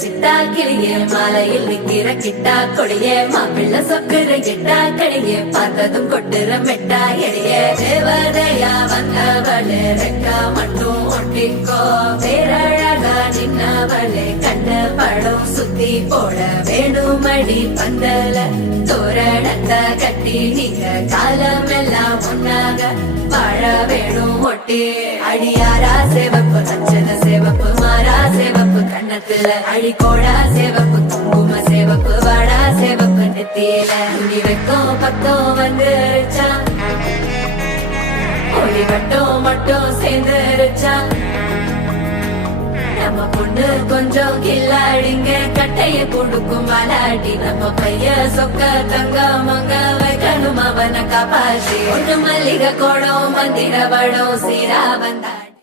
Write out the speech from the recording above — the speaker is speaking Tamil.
சிட்டா கிளியே மாலையில் நிக்கிற கிட்டா கொடியே மாப்பிள்ள சொக்குற கிட்டா கடியே பார்த்ததும் கொட்டுற மெட்டா எளிய தேவதையா வந்தவளே ரெக்கா மட்டும் ஒட்டிக்கோ பேரழகா நின்னவளே கண்ட படம் சுத்தி போட வேணுமடி பந்தல தோரணத்தை கட்டி நீங்க காலமெல்லாம் ஒன்னாக வாழ வேணும் ஒட்டி அடியாரா சேவப்பு அச்சன சேவப்பு மாறா சேவப்பு கண்ணத்துல அடிக்கோடா சேவப்பு குங்கும சேவப்பு வாடா சேவப்பு நெத்தியில துணி வைக்கும் பக்கம் வந்துருச்சா ஒளி மட்டும் சேர்ந்துருச்சா நம்ம பொண்ணு கொஞ்சம் கில்லாடிங்க கட்டைய கொடுக்கும் மலாடி நம்ம பைய சொக்க தங்க மங்க வைக்கணும் அவனை காப்பாற்றி ஒண்ணு மல்லிகை கோடம் மந்திர வடம் சீரா வந்தா